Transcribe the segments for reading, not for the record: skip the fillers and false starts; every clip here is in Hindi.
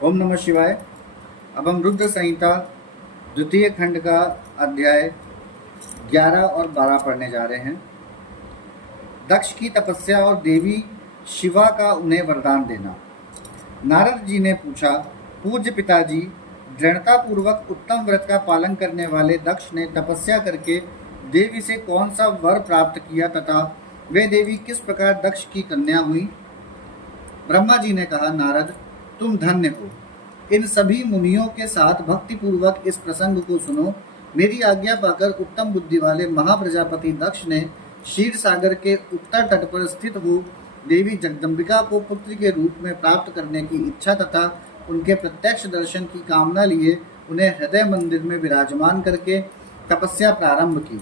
ओम नमः शिवाय। अब हम रुद्र संहिता द्वितीय खंड का अध्याय 11 और 12 पढ़ने जा रहे हैं। दक्ष की तपस्या और देवी शिवा का उन्हें वरदान देना। नारद जी ने पूछा, पूज्य पिताजी, दृढ़तापूर्वक उत्तम व्रत का पालन करने वाले दक्ष ने तपस्या करके देवी से कौन सा वर प्राप्त किया तथा वे देवी किस प्रकार दक्ष की कन्या हुई? ब्रह्मा जी ने कहा, नारद, तुम धन्य हो। इन सभी मुनियों के साथ भक्तिपूर्वक इस प्रसंग को सुनो। मेरी आज्ञा पाकर उत्तम बुद्धि वाले महाप्रजापति दक्ष ने क्षीर सागर के उत्तर तट पर स्थित हो देवी जगदम्बिका को पुत्र के रूप में प्राप्त करने की इच्छा तथा उनके प्रत्यक्ष दर्शन की कामना लिए उन्हें हृदय मंदिर में विराजमान करके तपस्या प्रारंभ की।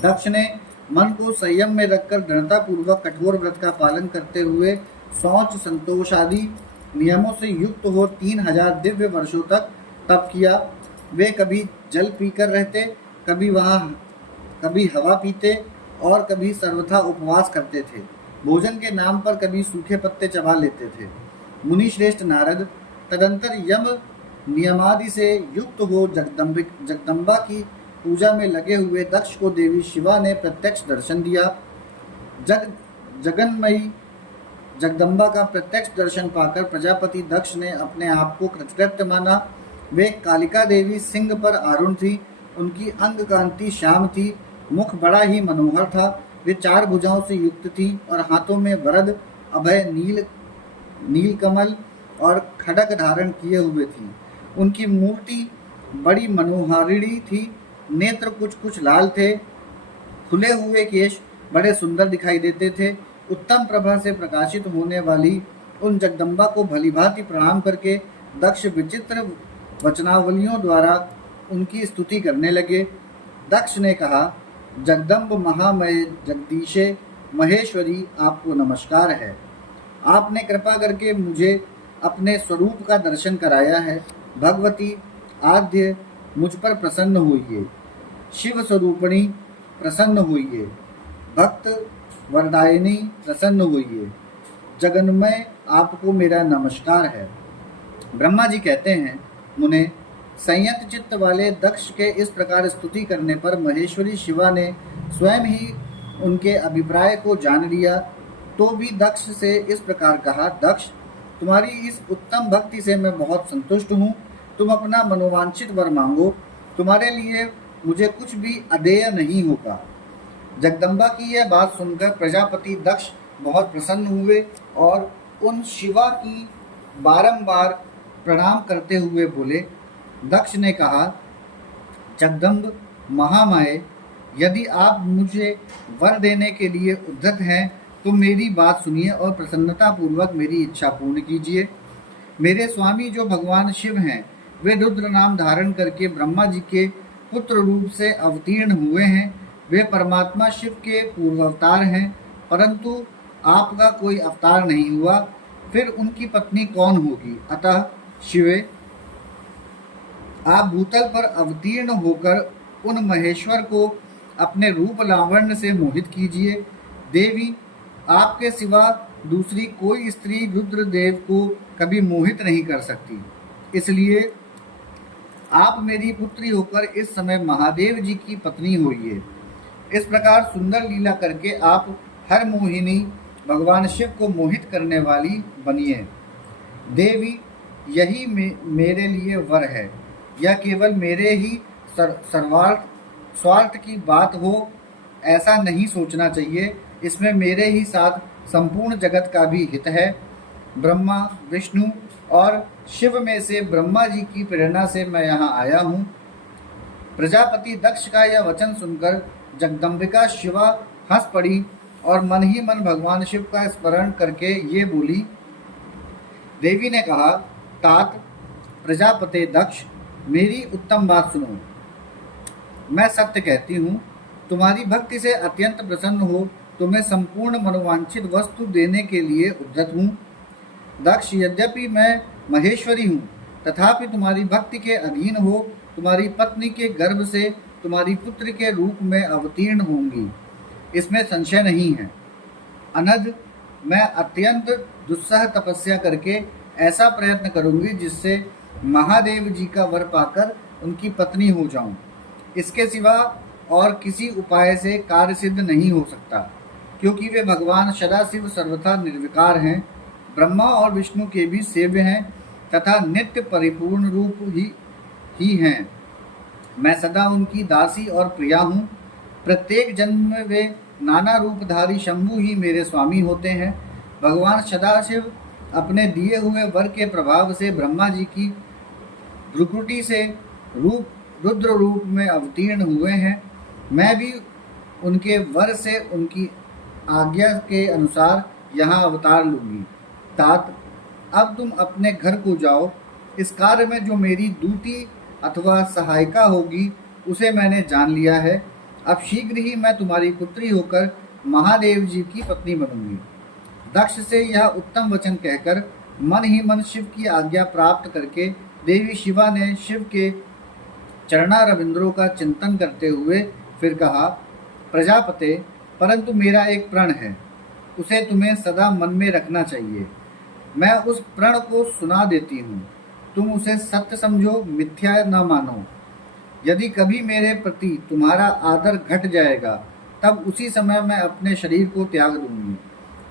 दक्ष ने मन को संयम में रखकर दृढ़तापूर्वक कठोर व्रत का पालन करते हुए शौच संतोष आदि नियमों से युक्त हो 3000 दिव्य वर्षों तक तप किया। वे कभी जल पीकर रहते, कभी हवा पीते और कभी सर्वथा उपवास करते थे। भोजन के नाम पर कभी सूखे पत्ते चबा लेते थे। मुनि श्रेष्ठ नारद तदंतर यम नियमादि से युक्त हो जगदम्बा की पूजा में लगे हुए दक्ष को देवी शिवा ने प्रत्यक्ष दर्शन दिया। जगन्मयी जगदम्बा का प्रत्यक्ष दर्शन पाकर प्रजापति दक्ष ने अपने आप को कृतकृत्य माना। वे कालिका देवी सिंह पर आरूढ़ थी। उनकी अंग कांति श्याम थी, मुख बड़ा ही मनोहर था। वे 4 भुजाओं से युक्त थी और हाथों में वरद, अभय, नीलकमल और खड्ग धारण किए हुए थी। उनकी मूर्ति बड़ी मनोहारिणी थी। नेत्र कुछ कुछ लाल थे। खुले हुए केश बड़े सुंदर दिखाई देते थे। उत्तम प्रभा से प्रकाशित होने वाली उन जगदम्बा को भलीभांति प्रणाम करके दक्ष विचित्र वचनावलियों द्वारा उनकी स्तुति करने लगे। दक्ष ने कहा, जगदम्ब महामय जगदीशे महेश्वरी, आपको नमस्कार है। आपने कृपा करके मुझे अपने स्वरूप का दर्शन कराया है। भगवती आद्य मुझ पर प्रसन्न होइए। शिव स्वरूपिणी प्रसन्न होइए। भक्त वरदायिनी प्रसन्न होइए। जगन्मय, आपको मेरा नमस्कार है। ब्रह्मा जी कहते हैं, मुने, संयत चित्त वाले दक्ष के इस प्रकार स्तुति करने पर महेश्वरी शिवा ने स्वयं ही उनके अभिप्राय को जान लिया। तो भी दक्ष से इस प्रकार कहा, दक्ष, तुम्हारी इस उत्तम भक्ति से मैं बहुत संतुष्ट हूँ। तुम अपना मनोवांछित वर मांगो। तुम्हारे लिए मुझे कुछ भी अदेय नहीं होगा। जगदम्बा की यह बात सुनकर प्रजापति दक्ष बहुत प्रसन्न हुए और उन शिवा की बारंबार प्रणाम करते हुए बोले। दक्ष ने कहा, जगदम्ब महामाये, यदि आप मुझे वर देने के लिए उद्यत हैं तो मेरी बात सुनिए और प्रसन्नतापूर्वक मेरी इच्छा पूर्ण कीजिए। मेरे स्वामी जो भगवान शिव हैं, वे रुद्र नाम धारण करके ब्रह्मा जी के पुत्र रूप से अवतीर्ण हुए हैं। वे परमात्मा शिव के पूर्वावतार हैं, परंतु आपका कोई अवतार नहीं हुआ। फिर उनकी पत्नी कौन होगी? अतः शिवे, आप भूतल पर अवतीर्ण होकर उन महेश्वर को अपने रूप लावण्य से मोहित कीजिए। देवी, आपके सिवा दूसरी कोई स्त्री रुद्रदेव को कभी मोहित नहीं कर सकती। इसलिए आप मेरी पुत्री होकर इस समय महादेव जी की पत्नी होइए। इस प्रकार सुंदर लीला करके आप हर मोहिनी भगवान शिव को मोहित करने वाली बनिए। देवी, यही मेरे लिए वर है। यह केवल मेरे ही स्वार्थ की बात हो ऐसा नहीं सोचना चाहिए। इसमें मेरे ही साथ संपूर्ण जगत का भी हित है। ब्रह्मा, विष्णु और शिव में से ब्रह्मा जी की प्रेरणा से मैं यहाँ आया हूँ। प्रजापति दक्ष का यह वचन सुनकर जगदम्बिका शिवा हंस पड़ी और मन ही मन भगवान शिव का स्मरण करके ये बोली। देवी ने कहा, तात प्रजापते दक्ष, मेरी उत्तम बात सुनो। मैं सत्य कहती हूँ, तुम्हारी भक्ति से अत्यंत प्रसन्न हो तो मैं संपूर्ण मनोवांछित वस्तु देने के लिए उद्यत हूँ। दक्ष, यद्यपि मैं महेश्वरी हूँ तथापि तुम्हारी भक्ति के अधीन हो तुम्हारी पत्नी के गर्भ से तुम्हारी पुत्र के रूप में अवतीर्ण होंगी, इसमें संशय नहीं है। अनध, मैं अत्यंत दुस्सह तपस्या करके ऐसा प्रयत्न करूंगी जिससे महादेव जी का वर पाकर उनकी पत्नी हो जाऊं। इसके सिवा और किसी उपाय से कार्य सिद्ध नहीं हो सकता, क्योंकि वे भगवान सदाशिव सर्वथा निर्विकार हैं, ब्रह्मा और विष्णु के भी सेव्य हैं तथा नित्य परिपूर्ण रूप ही हैं। मैं सदा उनकी दासी और प्रिया हूँ। प्रत्येक जन्म में वे नाना रूपधारी शंभु ही मेरे स्वामी होते हैं। भगवान सदाशिव अपने दिए हुए वर के प्रभाव से ब्रह्मा जी की भ्रुकुटी से रुद्र रूप में अवतीर्ण हुए हैं। मैं भी उनके वर से उनकी आज्ञा के अनुसार यहाँ अवतार लूंगी। तात, अब तुम अपने घर को जाओ। इस कार्य में जो मेरी दूती अथवा सहायिका होगी उसे मैंने जान लिया है। अब शीघ्र ही मैं तुम्हारी पुत्री होकर महादेव जी की पत्नी बनूंगी। दक्ष से यह उत्तम वचन कहकर मन ही मन शिव की आज्ञा प्राप्त करके देवी शिवा ने शिव के चरणारविंदों का चिंतन करते हुए फिर कहा, प्रजापते, परंतु मेरा एक प्रण है, उसे तुम्हें सदा मन में रखना चाहिए। मैं उस प्रण को सुना देती हूँ, तुम उसे सत्य समझो, मिथ्या न मानो। यदि कभी मेरे प्रति तुम्हारा आदर घट जाएगा, तब उसी समय मैं अपने शरीर को त्याग दूंगी,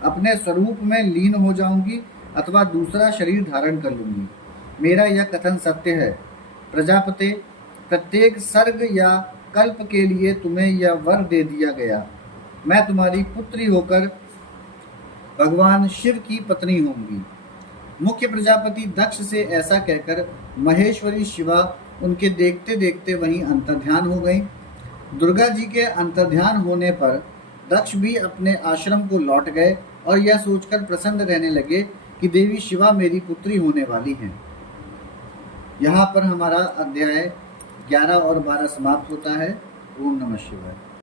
अपने स्वरूप में लीन हो जाऊंगी अथवा दूसरा शरीर धारण कर लूंगी। मेरा यह कथन सत्य है। प्रजापते, प्रत्येक सर्ग या कल्प के लिए तुम्हें यह वर दे दिया गया। मैं तुम्हारी पुत्री होकर भगवान शिव की पत्नी होंगी। मुख्य प्रजापति दक्ष से ऐसा कहकर महेश्वरी शिवा उनके देखते देखते वहीं अंतर्ध्यान हो गई। दुर्गा जी के अंतर्ध्यान होने पर दक्ष भी अपने आश्रम को लौट गए और यह सोचकर प्रसन्न रहने लगे कि देवी शिवा मेरी पुत्री होने वाली हैं। यहाँ पर हमारा अध्याय 11 और 12 समाप्त होता है। ओम नमः शिवाय।